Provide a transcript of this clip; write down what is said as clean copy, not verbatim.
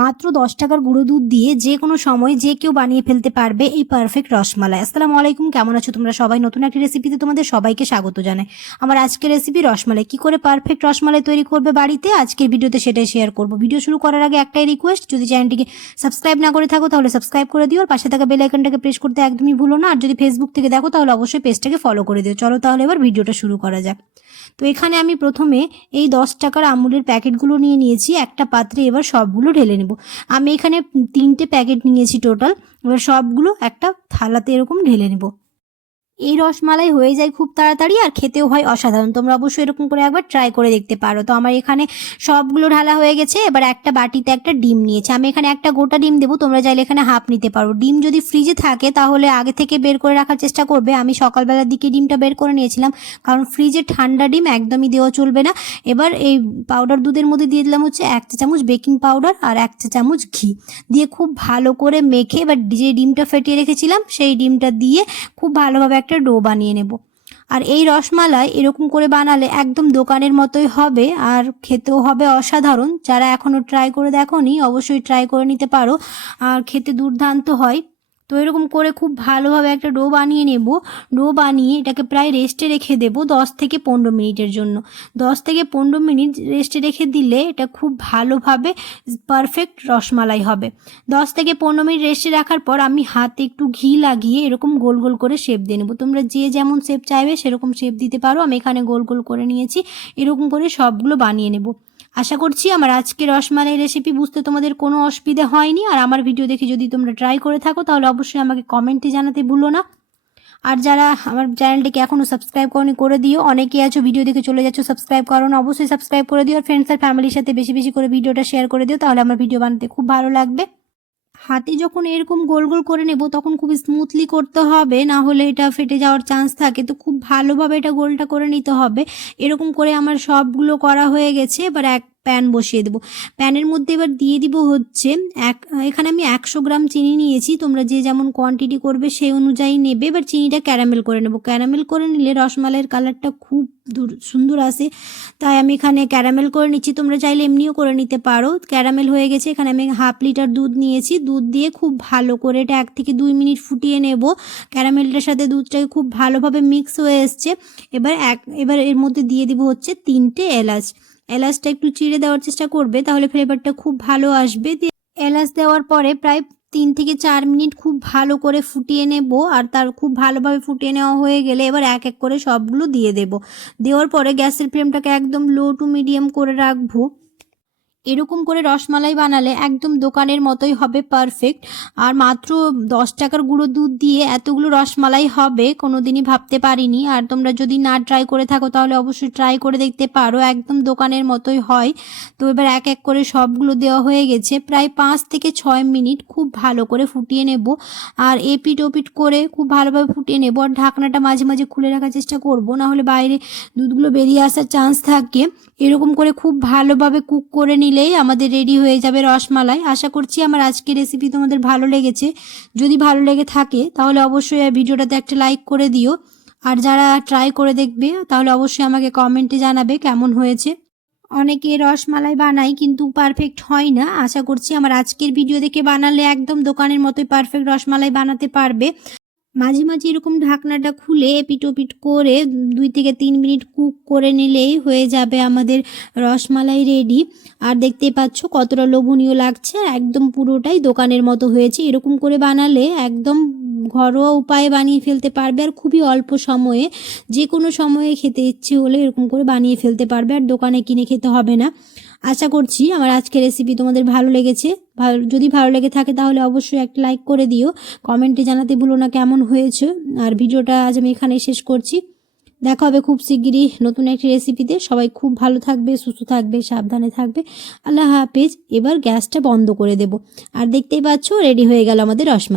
মাত্র 10 টাকার গুঁড়ো দুধ দিয়ে যে কোনো সময় যে কেউ বানিয়ে ফেলতে পারবে এই পারফেক্ট রসমালাই। আসসালামু আলাইকুম, কেমন আছো তোমরা সবাই? নতুন একটি রেসিপিতে তোমাদের সবাইকে স্বাগত জানাই। আমার আজকের রেসিপি রসমালাই। কি করে পারফেক্ট রসমালাই তৈরি করবে বাড়িতে, আজকের ভিডিওতে সেটাই শেয়ার করব। ভিডিও শুরু করার আগে একটাই রিকোয়েস্ট, যদি চ্যানেলটিকে সাবস্ক্রাইব না করে থাকো তাহলে সাবস্ক্রাইব করে দিও, আর পাশে থাকা বেল আইকনটাকে প্রেস করতে একদমই ভুলো না। আর যদি ফেসবুক থেকে দেখো তাহলে অবশ্যই পেজটাকে ফলো করে দিও। চলো তাহলে এবার ভিডিওটা শুরু করা যাক। তো এখানে আমি প্রথমে এই 10 টাকার আমুলের প্যাকেটগুলো নিয়ে নিয়েছি একটা পাত্রে। এবার সবগুলো ঢেলে নেব। আমি এখানে 3টে প্যাকেট নিয়েছি টোটাল। এবার সবগুলো একটা থালাতে এরকম ঢেলে নেব। এই রসমালাই হয়ে যায় খুব তাড়াতাড়ি আর খেতেও হয় অসাধারণ। তোমরা অবশ্যই এরকম করে একবার ট্রাই করে দেখতে পারো। তো আমার এখানে সবগুলো ঢালা হয়ে গেছে। এবার একটা বাটিতে একটা ডিম নিয়েছি। আমি এখানে একটা গোটা ডিম দেবো, তোমরা চাইলে এখানে হাফ নিতে পারো। ডিম যদি ফ্রিজে থাকে তাহলে আগে থেকে বের করে রাখার চেষ্টা করবে। আমি সকালবেলার দিকে ডিমটা বের করে নিয়েছিলাম, কারণ ফ্রিজে ঠান্ডা ডিম একদমই দেওয়া চলবে না। এবার এই পাউডার দুধের মধ্যে দিয়ে দিলাম হচ্ছে 1 চা চামচ বেকিং পাউডার আর 1 চা চামচ ঘি দিয়ে খুব ভালো করে মেখে, এবার যে ডিমটা ফেটিয়ে রেখেছিলাম সেই ডিমটা দিয়ে খুব ভালোভাবে একটা ডো বানিয়ে নেব। আর এই রসমালাই এরকম করে বানালে একদম দোকানের মতোই হবে আর খেতেও হবে অসাধারণ। যারা এখনও ট্রাই করে দেখোনি অবশ্যই ট্রাই করে নিতে পারো, আর খেতে দুর্দান্ত হয়। তো এরকম করে খুব ভালোভাবে একটা ডো বানিয়ে নেব। ডো বানিয়ে এটাকে প্রায় রেস্টে রেখে দেব 10 থেকে 15 মিনিটের জন্য। 10 থেকে 15 মিনিট রেস্টে রেখে দিলে এটা খুব ভালোভাবে পারফেক্ট রসমালাই হবে। 10 থেকে 15 মিনিট রেস্টে রাখার পর আমি হাতে একটু ঘি লাগিয়ে এরকম গোল গোল করে শেপ দিয়ে নেব। তোমরা যে যেমন শেপ চাইবে সেরকম শেপ দিতে পারো। আমি এখানে গোল গোল করে নিয়েছি। এরকম করে সবগুলো বানিয়ে নেব। আশা করছি আমার আজকের রসমালাই রেসিপি বুঝতে তোমাদের কোনো অসুবিধা হয়নি। আর আমার ভিডিও দেখে যদি তোমরা ট্রাই করে থাকো তাহলে অবশ্যই আমাকে কমেন্টে জানাতে ভুলো না। আর যারা আমার চ্যানেলটিকে এখনও সাবস্ক্রাইব করনি করে দিও। অনেকেই আছো ভিডিও দেখে চলে যাচ্ছ, সাবস্ক্রাইব করো না, অবশ্যই সাবস্ক্রাইব করে দিও। আর ফ্রেন্ডস আর ফ্যামিলির সাথে বেশি বেশি করে ভিডিওটা শেয়ার করে দিও, তাহলে আমার ভিডিও বানাতে খুব ভালো লাগবে। হাতে যখন এরকম গোল গোল করে নেব তখন খুব স্মুথলি করতে হবে, না হলে এটা ফেটে যাওয়ার চান্স থাকে। তো খুব ভালোভাবে এটা গোলটা করে নিতে হবে। এরকম করে আমার সবগুলো করা হয়ে গেছে। এবার এক প্যান বসিয়ে দেবো। প্যানের মধ্যে এবার দিয়ে দিব হচ্ছে এখানে আমি 100 গ্রাম চিনি নিয়েছি। তোমরা যে যেমন কোয়ান্টিটি করবে সেই অনুযায়ী নেবে। এবার চিনিটা ক্যারামেল করে নেব। ক্যারামেল করে নিলে রসমালাইয়ের কালারটা খুব সুন্দর আসে, তাই আমি এখানে ক্যারামেল করে নিচ্ছি। তোমরা চাইলে এমনিও করে নিতে পারো। ক্যারামেল হয়ে গেছে। এখানে আমি হাফ লিটার দুধ নিয়েছি। দুধ দিয়ে খুব ভালো করে এটা 1 থেকে 2 মিনিট ফুটিয়ে নেব। ক্যারামেলটার সাথে দুধটাকে খুব ভালোভাবে মিক্স হয়ে এসছে। এবার এর মধ্যে দিয়ে দিব হচ্ছে 3টে এলাচ। এলাচটা একটু চিড়ে দেওয়ার চেষ্টা করবে, তাহলে ফ্লেভারটা খুব ভালো আসবে। এলাচ দেওয়ার পরে প্রায় 3 থেকে 4 মিনিট খুব ভালো করে ফুটিয়ে নেব। আর তার খুব ভালোভাবে ফুটিয়ে নেওয়া হয়ে গেলে এবার এক এক করে সবগুলো দিয়ে দেব। দেওয়ার পরে গ্যাসের ফ্লেমটাকে একদম লো টু মিডিয়াম করে রাখবো। এরকম করে রসমালাই বানালে একদম দোকানের মতোই হবে পারফেক্ট। আর মাত্র 10 টাকার গুঁড়ো দুধ দিয়ে এতগুলো রসমালাই হবে কোনোদিনই ভাবতে পারিনি। আর তোমরা যদি না ট্রাই করে থাকো তাহলে অবশ্যই ট্রাই করে দেখতে পারো, একদম দোকানের মতোই হয়। তো এবার এক এক করে সবগুলো দেওয়া হয়ে গেছে। প্রায় 5 থেকে 6 মিনিট খুব ভালো করে ফুটিয়ে নেব। আর এপিট ওপিট করে খুব ভালোভাবে ফুটিয়ে নেব। আর ঢাকনাটা মাঝে মাঝে খুলে রাখার চেষ্টা করব, না হলে বাইরে দুধগুলো বেরিয়ে আসার চান্স থাকে। এরকম করে খুব ভালোভাবে কুক করে নিলেই আমাদের রেডি হয়ে যাবে রসমালাই। আশা করছি আমার আজকের রেসিপি তোমাদের ভালো লেগেছে। যদি ভালো লেগে থাকে তাহলে অবশ্যই ভিডিওটাতে একটা লাইক করে দিও। আর যারা ট্রাই করে দেখবে তাহলে অবশ্যই আমাকে কমেন্টে জানাবে কেমন হয়েছে। অনেকে রসমালাই বানায় কিন্তু পারফেক্ট হয় না। আশা করছি আমার আজকের ভিডিও দেখে বানালে একদম দোকানের মতোই পারফেক্ট রসমালাই বানাতে পারবে। মাঝে মাঝে এরকম ঢাকনাটা খুলে এপিট ওপিট করে 2 থেকে 3 মিনিট কুক করে নিলেই হয়ে যাবে আমাদের রসমালাই রেডি। আর দেখতেই পাচ্ছ কতটা লোভনীয় লাগছে, একদম পুরোটাই দোকানের মতো হয়েছে। এরকম করে বানালে একদম ঘরোয়া উপায়ে বানিয়ে ফেলতে পারবে, আর খুবই অল্প সময়ে, যে কোনো সময়ে খেতে ইচ্ছে হলে এরকম করে বানিয়ে ফেলতে পারবে, আর দোকানে কিনে খেতে হবে না। আশা করছি আমার আজকের রেসিপি তোমাদের ভালো লেগেছে। যদি ভালো লেগে থাকে তাহলে অবশ্যই একটা লাইক করে দিও। কমেন্টে জানাতে ভুলো না কেমন হয়েছে। আর ভিডিওটা আজ আমি এখানেই শেষ করছি। দেখা হবে খুব শিগগিরই নতুন একটি রেসিপিতে। সবাই খুব ভালো থাকবে, সুস্থ থাকবে, সাবধানে থাকবে। আল্লাহ হাফেজ। এবার গ্যাসটা বন্ধ করে দেব। আর দেখতেই পাচ্ছ রেডি হয়ে গেল আমাদের রসমালাই।